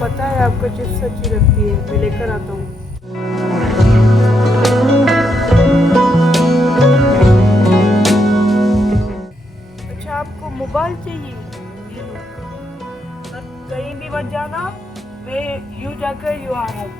पता है आपको चिप्स अच्छी लगती है, मैं लेकर आता हूँ। अच्छा, आपको मोबाइल चाहिए? ये लो। पर कहीं भी मत जाना, मैं यूँ जाकर यूँ आ रहा हूँ।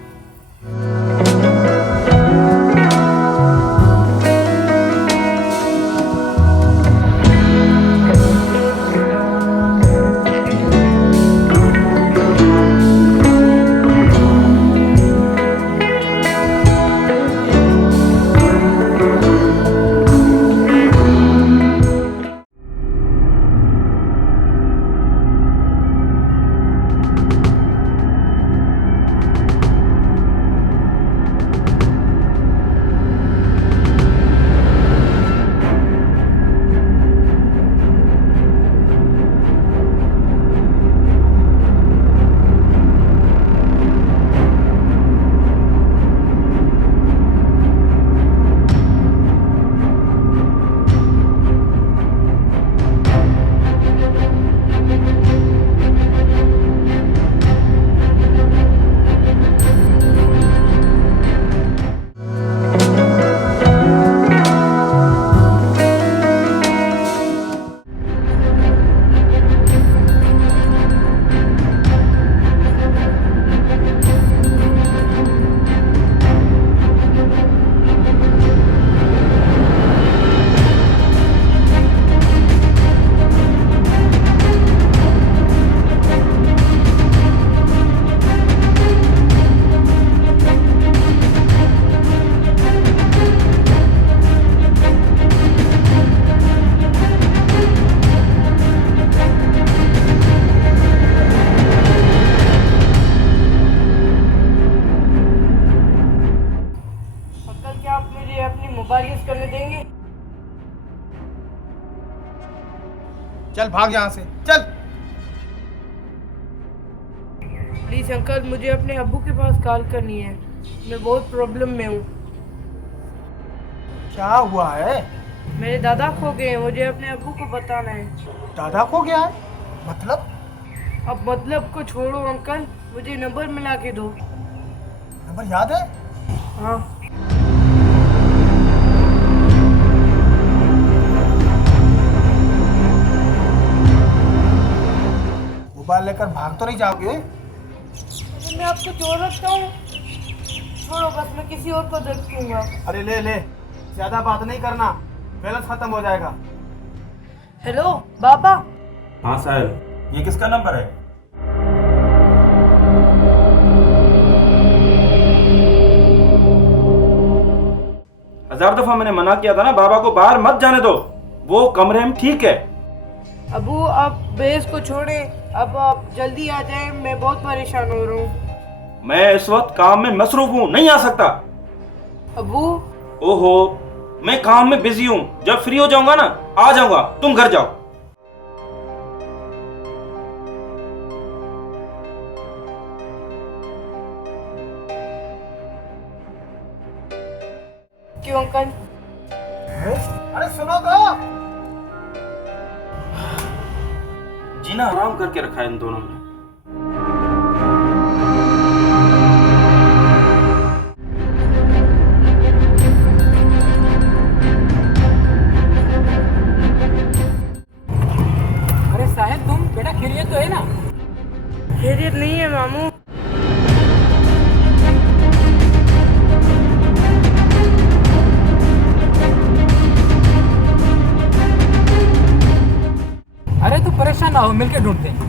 क्या आप मुझे अपनी मोबाइल यूज करने देंगे? चल भाग यहाँ से, चल। प्लीज अंकल, मुझे अपने अब्बू के पास कॉल करनी है, मैं बहुत प्रॉब्लम में हूँ। क्या हुआ है? मेरे दादा खो गए हैं, मुझे अपने अब्बू को बताना है। दादा को गया है? मतलब? अब मतलब को छोड़ो अंकल, मुझे नंबर मिला के दो। नंबर याद है? हाँ। मोबाइल लेकर भाग तो नहीं जाओगे? तो मैं आपको छोड़ रखता हूँ, छोड़ो बस, मैं किसी और को देखूंगा। अरे ले ले, ज्यादा बात नहीं करना, बैलेंस खत्म हो जाएगा। हेलो बाबा। हाँ साहिल, ये किसका नंबर है? हजार दफा मैंने मना किया था ना, बाबा को बाहर मत जाने दो, वो कमरे में ठीक है। अबू आप बेस को छोड़े, अब आप जल्दी आ जाएं, मैं बहुत परेशान हो रहा हूँ। मैं इस वक्त काम में मसरूफ हूँ, नहीं आ सकता। अबू। ओहो, मैं काम में बिजी हूँ, जब फ्री हो जाऊंगा ना आ जाऊंगा, तुम घर जाओ। क्यों अंकल? अरे सुनो तो। जीना आराम करके रखा है इन दोनों ने। अरे साहिल, तुम बेटा खैरियत तो है ना? खैरियत नहीं है मामू। अरे तू परेशान ना हो, मिलके ढूंढते हैं।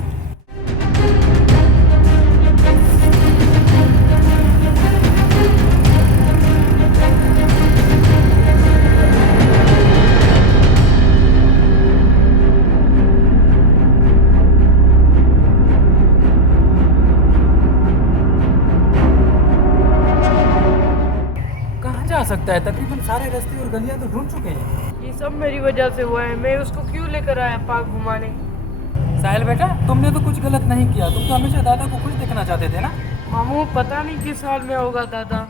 कहाँ जा सकता है? तकरीबन सारे रास्ते और गलियां तो ढूंढ चुके हैं। ये सब मेरी वजह से हुआ है, मैं उसको क्यों लेकर आया पार्क घुमाने? साहिल बेटा, तुमने तो कुछ गलत नहीं किया, तुम तो हमेशा दादा को खुश देखना चाहते थे ना। मामू पता नहीं किस हाल में होगा दादा।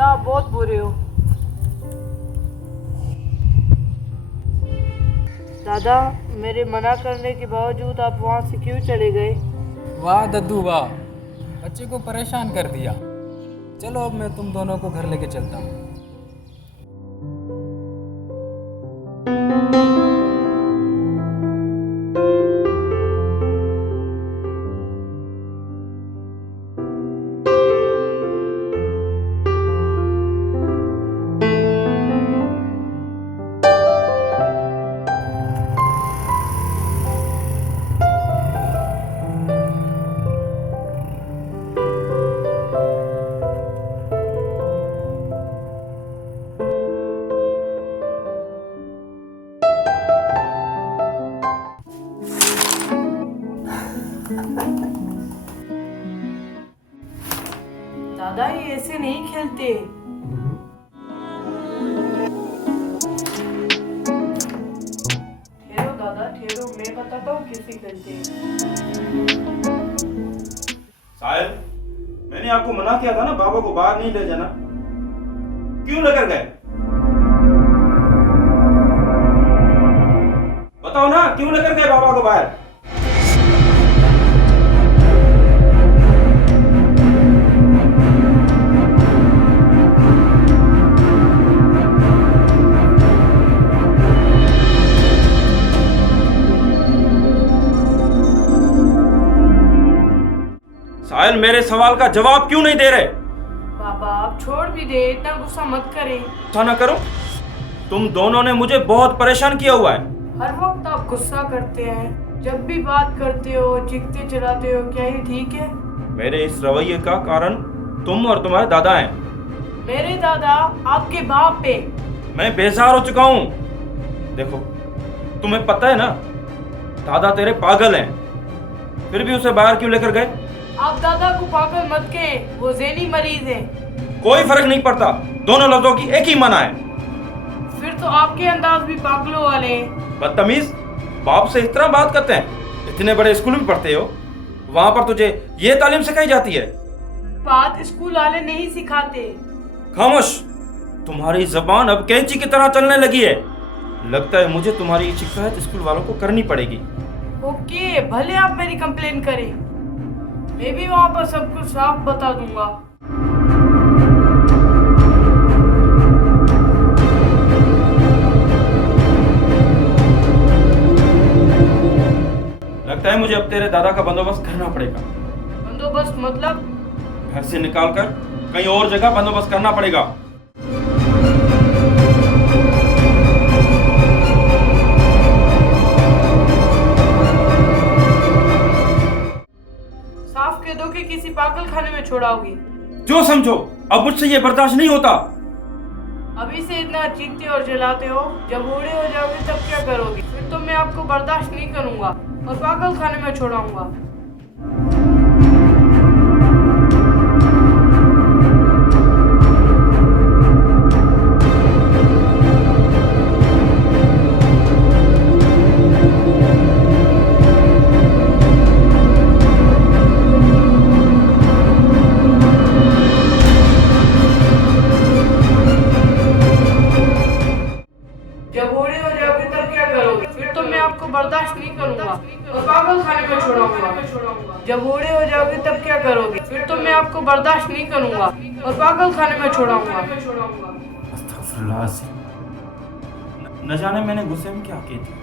दादा आप बहुत बुरे हो। दादा मेरे मना करने के बावजूद आप वहाँ से क्यों चले गए? वाह दद्दू वाह, बच्चे को परेशान कर दिया। चलो अब मैं तुम दोनों को घर लेके चलता हूँ। दादा ये ऐसे नहीं खेलते। ठहरो दादा ठहरो, मैं बताता हूँ कैसे खेलते हैं। साहिल, मैंने आपको मना किया था ना बाबा को बाहर नहीं ले जाना, क्यों लेकर गए? बताओ ना, क्यों लेकर गए बाबा को बाहर? साहिल, मेरे सवाल का जवाब क्यों नहीं दे रहे? पापा आप छोड़ भी दे, इतना गुस्सा मत करें। गुस्सा ना करो, तुम दोनों ने मुझे बहुत परेशान किया हुआ है। हर वक्त आप गुस्सा करते हैं, जब भी बात करते हो चीखते चिल्लाते हो, क्या ये ठीक है? मेरे इस रवैये का कारण तुम और तुम्हारे दादा हैं। मेरे दादा आपके बाप पे। मैं बेजार हो चुका हूँ। देखो, तुम्हें पता है ना, दादा तेरे पागल हैं, फिर भी उसे बाहर क्यों लेकर गए? आप दादा को पागल मत कहें, वो ज़हनी मरीज है। कोई फर्क नहीं पड़ता, दोनों लफ्जों की एक ही माना है। फिर तो आपके अंदाज भी पागलों वाले हैं। बदतमीज, बाप से इस तरह बात करते हैं? इतने बड़े स्कूल में पढ़ते हो, वहां पर तुझे ये तालीम सिखाई जाती है? बात स्कूल वाले नहीं सिखाते। खामोश, तुम्हारी जबान अब कैंची की तरह चलने लगी है। लगता है मुझे तुम्हारी शिकायत स्कूल वालों को करनी पड़ेगी। ओके, भले आप मेरी कंप्लेन करें, मैं भी वहाँ पर सब कुछ साफ बता दूंगा। लगता है मुझे अब तेरे दादा का बंदोबस्त करना पड़ेगा। बंदोबस्त मतलब? घर से निकालकर कहीं और जगह बंदोबस्त करना पड़ेगा। साफ कह दो कि किसी पागल खाने में छोड़ाओगी। जो समझो, अब मुझसे ये बर्दाश्त नहीं होता। अभी से इतना चीखते और जलाते हो, जब बूढ़े हो जाओगे तब क्या करोगे? फिर तो मैं आपको बर्दाश्त नहीं करूंगा और पागल खाने में छोड़ाऊंगा। जब बूढ़े हो जाओगे तब क्या करोगे? फिर तो मैं आपको बर्दाश्त नहीं करूंगा और पागल खाने में छोड़ाऊंगा। जब बूढ़े हो जाओगे तब क्या करोगे? फिर तो मैं आपको बर्दाश्त नहीं करूंगा और पागल खाने में छोड़ाऊंगा। अस्तगफुरुल्लाह अज़ीम। न जाने मैंने गुस्से में क्या की थी।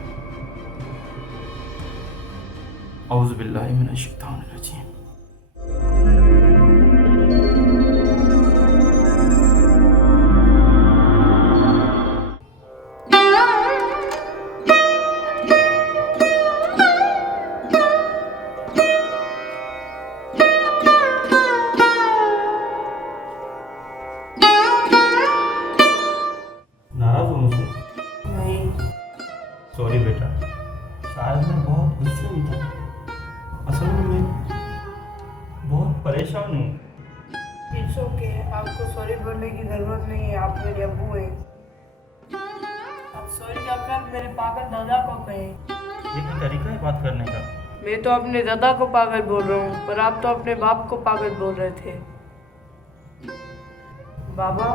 औज़ु बिल्लाहि मिनश शैतानिर रजीम। नाराज हो मुझसे? नहीं। सॉरी बेटा, शायद मैं बहुत गुस्से में था। असल में मैं बहुत परेशान हूँ। इट्स ओके, आपको सॉरी बोलने की जरूरत नहीं है, आप मेरे अब्बू हैं। आप सॉरी जाकर मेरे पागल दादा को कहें। ये कोई तरीका है बात करने का? मैं तो अपने दादा को पागल बोल रहा हूँ, पर आप तो अपने बाप को पागल बोल रहे थे। बाबा,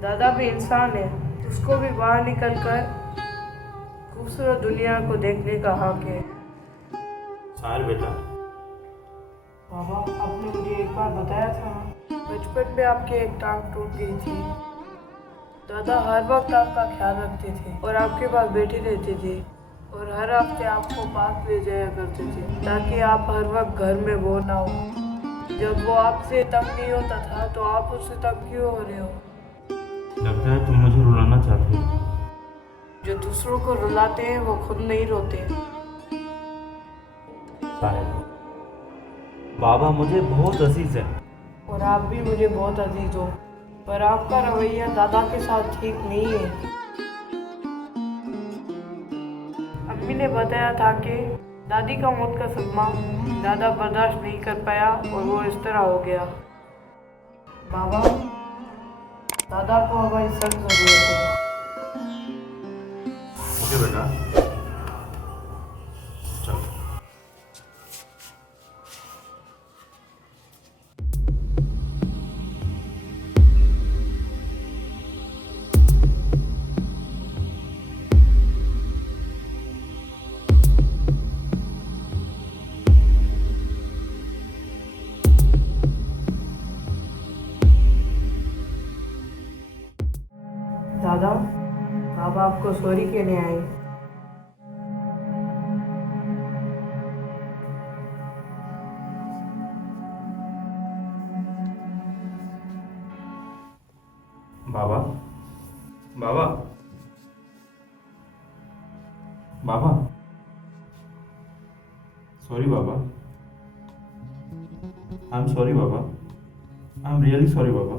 दादा भी इंसान है, उसको भी बाहर निकल कर खूबसूरत दुनिया को देखने का हक है। साहिर बेटा, बाबा, आपने मुझे एक बार बताया था बचपन में आपकी एक टांग टूट गई थी। दादा हर वक्त आपका ख्याल रखते थे और आपके पास बैठे रहते थे और हर हफ्ते आपको पार्क ले जाया करते थे ताकि आप हर वक्त घर में बोर ना हो। जब वो आपसे तंग नहीं होता था तो आप उससे तंग क्यों हो रहे हो? लगता है तुम मुझे रुलाना चाहते हो। जो दूसरों को रुलाते हैं वो खुद नहीं रोते। साहिर, बाबा मुझे बहुत अजीज है। और आप भी मुझे बहुत अजीज हो, पर आपका रवैया दादा के साथ ठीक नहीं है। अम्मी ने बताया था कि दादी का मौत का सदमा दादा बर्दाश्त नहीं कर पाया और वो इस तरह हो गया। बाबा, दादा को हमारी सख्त जरूरत है। ओके बेटा, चलो। दादा, बाबा आपको सॉरी कहने आए। बाबा, बाबा, बाबा, सॉरी बाबा, आई एम सॉरी बाबा, I am really sorry Baba.